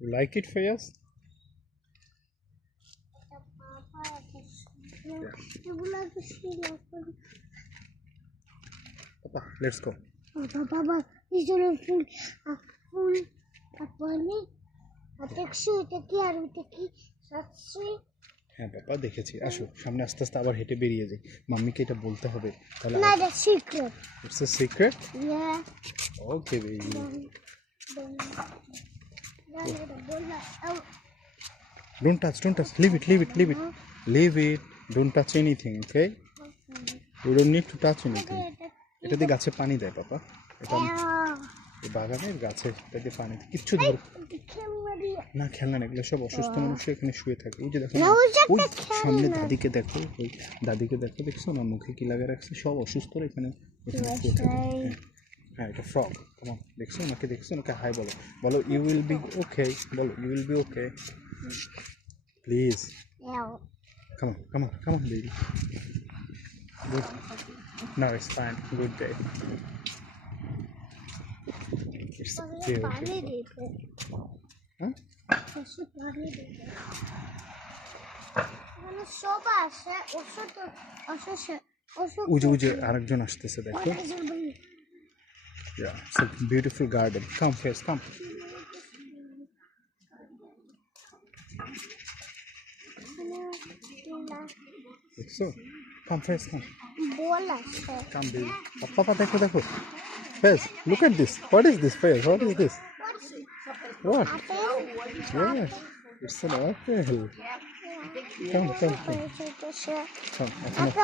You like it, Fayaz? Papa, let's go. Papa, this is a full apani. দেখছো এটা কি আর ওটা কি সাতশো? হ্যাঁ বাবা দেখেছি, আসো সামনে আস্তে আস্তে আবার হেঁটে বেরিয়ে যাই। মাম্মিকে এটা বলতে হবে তাহলে। না, এটা secret. It's a secret? Yeah. Okay, baby. Don't touch, don't touch. Leave it, leave it, leave it. Leave it. Don't touch anything, okay? You don't need to touch anything. এটা দিয়ে গাছে পানি দেয় পাপা। এটা এই বাগানের গাছে এটা দিয়ে পানি দেয়। কিচ্ছু ধর না, খেলনা না, এগুলো সব অসুস্থ মানুষ এখানে শুয়ে থাকে। ওই যে দেখো না, ওই সামনে দাদিকে দেখো, ওই দাদিকে দেখো, দেখছো না মুখে কি লাগা রাখছে, সব অসুস্থরা এখানে এখানে শুয়ে থাকে। হ্যাঁ এটা ফ্রগ। কেমন দেখছো ওনাকে, দেখছো ওনাকে হাই বলো, বলো ইউ উইল বি ওকে, বলো you will be okay please. Come on, come on, come on, baby. Good. No, it's fine. Good day. It's beautiful. Huh? উজে আরেকজন আসতেছে দেখো। Yeah, it's a beautiful garden. Come first, come. দেখছো? Come first, come. Come, baby. Papa, দেখো দেখো। First, look at this. What is this, first? What is this? What? Yes, it's an apple. Come, come, come. Come,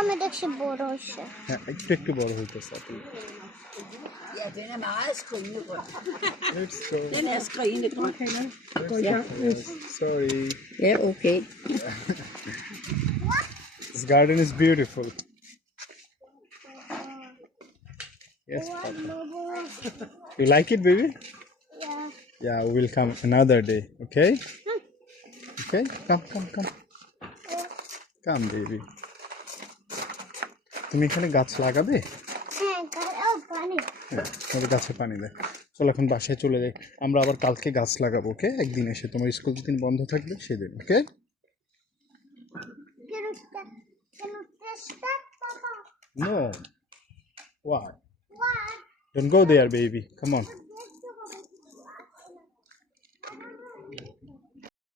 আমি দেখছি বড় হচ্ছে। হ্যাঁ একটু বড় হইতেছে apple. Ja, den er meget skrigende grøn. Let's go. Den er skrigende grøn. Ja. Sorry. Ja, okay. This garden is beautiful. Yes, Papa. You like it, baby? Yeah. Yeah, we will come another day, okay? Okay? Come, come, come. Come, baby. তুমি এখানে গাছ লাগাবে? হ্যাঁ, তোমাদের গাছে পানি দেয়। চলো এখন বাসায় চলে যাই, আমরা আবার কালকে গাছ লাগাবো, ওকে? একদিন এসে, তোমার স্কুল যেদিন বন্ধ থাকবে সেদিন, ওকে? No. Why? Don't go there, baby. Come on.